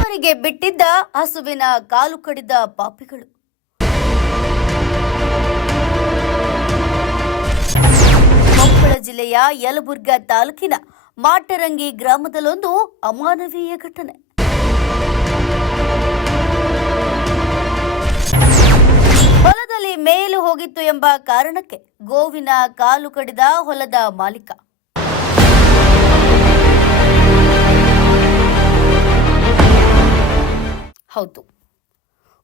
ದೇವರಿಗೆ ಬಿಟ್ಟಿದ್ದ ಹಸುವಿನ ಕಾಲು ಕಡಿದ ಪಾಪಿಗಳು. ಕೊಪ್ಪಳ ಜಿಲ್ಲೆಯ ಯಲಬುರ್ಗಾ ತಾಲೂಕಿನ ಮಾಟರಂಗಿ ಗ್ರಾಮದಲ್ಲೊಂದು ಅಮಾನವೀಯ ಘಟನೆ. ಹೊಲದಲ್ಲಿ ಮೇಲು ಹೋಗಿತ್ತು ಎಂಬ ಕಾರಣಕ್ಕೆ ಗೋವಿನ ಕಾಲು ಕಡಿದ ಹೊಲದ ಮಾಲೀಕ. ಹೌದು.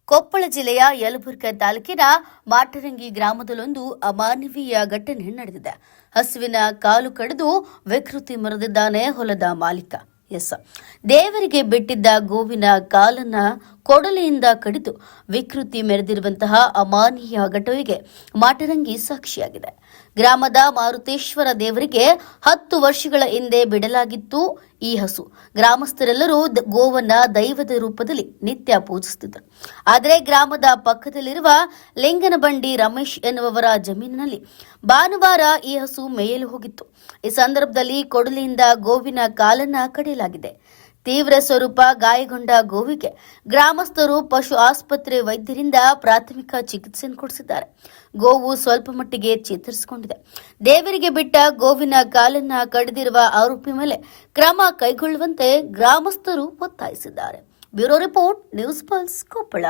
ಕೊಪ್ಪಳ ಜಿಲ್ಲೆಯ ಯಲಬುರ್ಗಾ ತಾಲೂಕಿನ ಮಾಟರಂಗಿ ಗ್ರಾಮದಲ್ಲೊಂದು ಅಮಾನವೀಯ ಘಟನೆ ನಡೆದಿದೆ. ಹಸುವಿನ ಕಾಲು ಕಡಿದು ವಿಕೃತಿ ಮರೆದಿದ್ದಾನೆ ಹೊಲದ ಮಾಲೀಕ. ಎಸ್. ದೇವರಿಗೆ ಬಿಟ್ಟಿದ್ದ ಗೋವಿನ ಕಾಲನ್ನ ಕೊಡಲಿಯಿಂದ ಕಡಿದು ವಿಕೃತಿ ಮೆರೆದಿರುವಂತಹ ಅಮಾನೀಯ ಘಟನೆಗೆ ಮಾಟರಂಗಿ ಸಾಕ್ಷಿಯಾಗಿದೆ. ಗ್ರಾಮದ ಮಾರುತೇಶ್ವರ ದೇವರಿಗೆ ಹತ್ತು ವರ್ಷಗಳ ಹಿಂದೆ ಬಿಡಲಾಗಿತ್ತು ಈ ಹಸು. ಗ್ರಾಮಸ್ಥರೆಲ್ಲರೂ ಗೋವನ್ನ ದೈವದ ರೂಪದಲ್ಲಿ ನಿತ್ಯ ಪೂಜಿಸುತ್ತಿದ್ದರು. ಆದರೆ ಗ್ರಾಮದ ಪಕ್ಕದಲ್ಲಿರುವ ಲಿಂಗನಬಂಡಿ ರಮೇಶ್ ಎನ್ನುವವರ ಜಮೀನಿನಲ್ಲಿ ಭಾನುವಾರ ಈ ಹಸು ಮೇಯಲು ಹೋಗಿತ್ತು. ಈ ಸಂದರ್ಭದಲ್ಲಿ ಕೊಡಲಿಯಿಂದ ಗೋವಿನ ಕಾಲನ್ನ ಕಡಿಯಲಾಗಿದೆ. ತೀವ್ರ ಸ್ವರೂಪ ಗಾಯಗೊಂಡ ಗೋವಿಗೆ ಗ್ರಾಮಸ್ಥರು ಪಶು ಆಸ್ಪತ್ರೆ ವೈದ್ಯರಿಂದ ಪ್ರಾಥಮಿಕ ಚಿಕಿತ್ಸೆಯನ್ನು ಕೊಡಿಸಿದ್ದಾರೆ. ಗೋವು ಸ್ವಲ್ಪ ಮಟ್ಟಿಗೆ ಚೇತರಿಸಿಕೊಂಡಿದೆ. ದೇವರಿಗೆ ಬಿಟ್ಟ ಗೋವಿನ ಕಾಲನ್ನ ಕಡಿದಿರುವ ಆರೋಪಿ ಮೇಲೆ ಕ್ರಮ ಕೈಗೊಳ್ಳುವಂತೆ ಗ್ರಾಮಸ್ಥರು ಒತ್ತಾಯಿಸಿದ್ದಾರೆ. Bureau report, news pulse, Koppal.